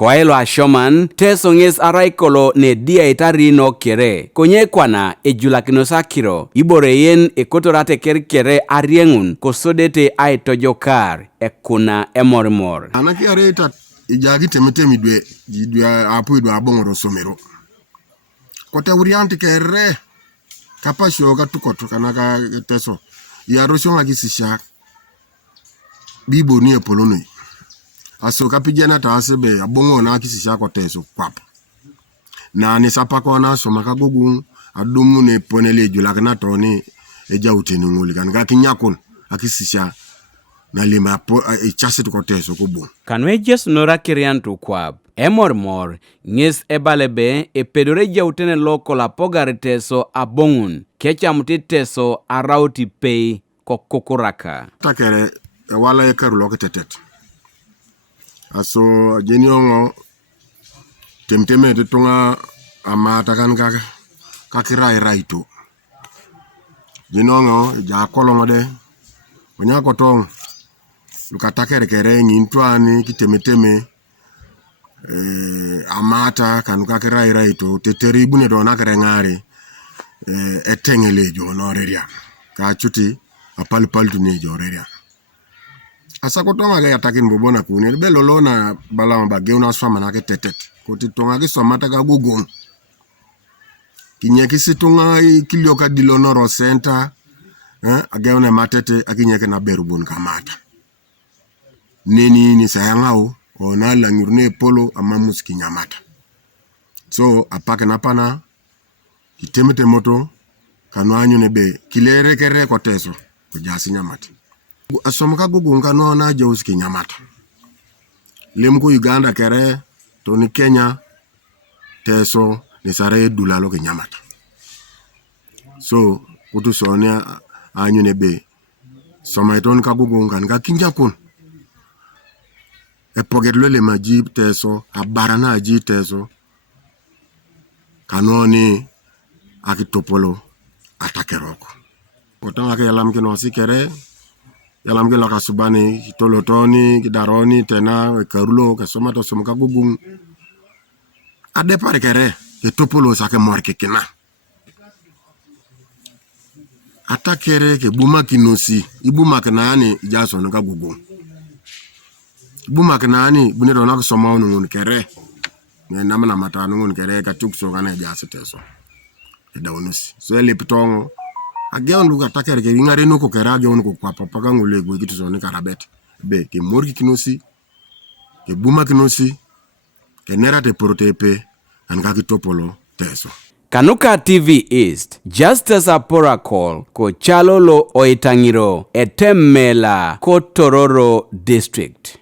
Koelo ashoman Teso nges araikolo ne dia itarino kere. Konye kwana ejulakinosakiro iboreyen ekotorate kerkere ariengun kosodete aitojokar ekuna Emorimor. Anaki areta ijagi temetemi dwe apu idwe abongoro somero. Kote urianti kere kapasho katukoto kanaka Teso. Yarosho ngagisisha bibo ni epolonoi. Aso kapijana taasebe abongo na kisisha kwa Teso kwapa. Na nisapako na soma Agogong adumu ne ponele julakina toni eja utenunguli kanika kinyakon akisisha na lima chase to Teso kubu. Kanwe Jesu nora kiriantu kwab. Emorimor nges ebalebe epedoreja utene loko la pogare Teso abongun kecha muti Teso arauti pei kokokuraka. Takere wala Okaru Loitetet. Aso jeniongo temteme tutunga amata kan kakirai raito. Jeniongo ja kolongo de onya kotong lukatakere kere ngintwani kitemeteme amata kan kakirai raito teteribu ne dona kere ngare etengele jo noreria ka chuti apalpal tune jo reria. Asa kotonga ga atakin bobona kune belolona balama bageu Aswam na Loitetet koti tonga ke somata Agogong kinyeki sitonga kilioka dilonoro center ageone matete akinyeke na berubun kamata neni ni sayangao ona langurne polo amamus kinyamata so apake napana kitemete moto kanwanyu nebe kilere kere ko Teso ko jasi nyamata. Aswam Agogong kano na Jaus kinyamata. Lemko Uganda kere toni Kenya Teso ni sare dulalo kinyamata. So kutu sonia anyu nebe somaiton Agogong kan ka kinjakun. Epogetlo le maji Teso abarana aji Teso kanoni akitopolo atakeroko. Kotanga ke yalam kino sikere yalam gela kasubani kitolotoni kidaroni tena Okaru kasoma to som Agogong ade pare kere ke topolo sake morke kina atakere ke buma kinosi ibuma kanani jaso no Agogong buma kanani bune dona ko soma ngun kere ne namana mata ngun kere ka tukso kana jase Teso edawonusi so ele pitongo ageon luka takere ke ngare no ko kera ageon ko kwa papa ngule go gitu so ni karabet be ke morki kinosi ke buma kinosi ke nerate protepe an ka kitopolo Teso. Kanuka TV East, Justice Apora call ko chalolo oitangiro etemmela ko Tororo District.